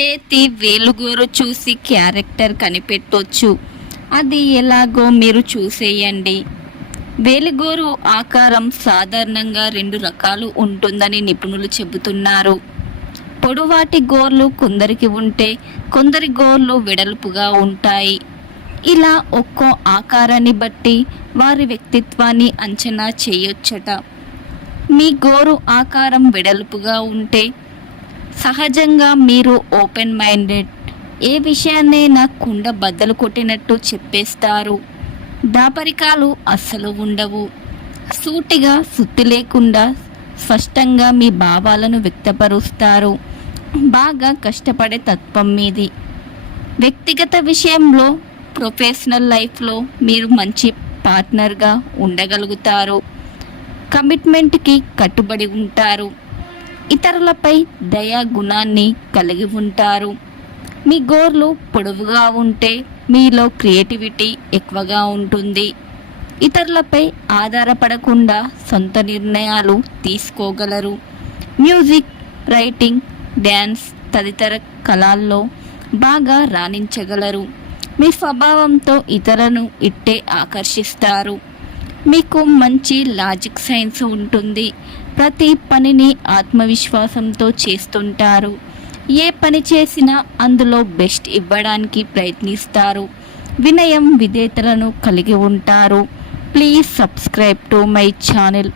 చేతి వేలుగోరు చూసి క్యారెక్టర్ కనిపెట్టొచ్చు. అది ఎలాగో మీరు చూసేయండి. వేలిగోరు ఆకారం సాధారణంగా 2 రకాలు ఉంటుందని నిపుణులు చెబుతున్నారు. పొడవాటి గోర్లు కొందరికి ఉంటే కొందరి గోర్లు వెడల్పుగా ఉంటాయి. ఇలా ఒక్కో ఆకారాన్ని బట్టి వారి వ్యక్తిత్వాన్ని అంచనా చేయొచ్చట. మీ గోరు ఆకారం వెడల్పుగా ఉంటే సహజంగా మీరు ఓపెన్ మైండెడ్, ఏ విషయాన్నైనా కుండ బద్దలు కొట్టినట్టు చెప్పేస్తారు. దాపరికాలు అస్సలు ఉండవు. సూటిగా సుత్తి లేకుండా స్పష్టంగా మీ భావాలను వ్యక్తపరుస్తారు. బాగా కష్టపడే తత్వం మీది. వ్యక్తిగత విషయంలో, ప్రొఫెషనల్ లైఫ్లో మీరు మంచి పార్ట్నర్గా ఉండగలుగుతారు. కమిట్మెంట్కి కట్టుబడి ఉంటారు. ఇతరులపై దయా గుణాన్ని కలిగి ఉంటారు. మీ గోర్లు పొడవుగా ఉంటే మీలో క్రియేటివిటీ ఎక్కువగా ఉంటుంది. ఇతరులపై ఆధారపడకుండా సొంత నిర్ణయాలు తీసుకోగలరు. మ్యూజిక్, రైటింగ్, డ్యాన్స్ తదితర కళల్లో బాగా రాణించగలరు. మీ స్వభావంతో ఇతరులను ఇట్టే ఆకర్షిస్తారు. మీకు మంచి లాజిక్ సెన్స్ ఉంటుంది. ప్రతి పనిని ఆత్మవిశ్వాసంతో చేస్తుంటారు. ఏ పని చేసినా అందులో బెస్ట్ ఇవ్వడానికి ప్రయత్నిస్తారు. వినయం, విధేయతలను కలిగి ఉంటారు. Please subscribe to my channel.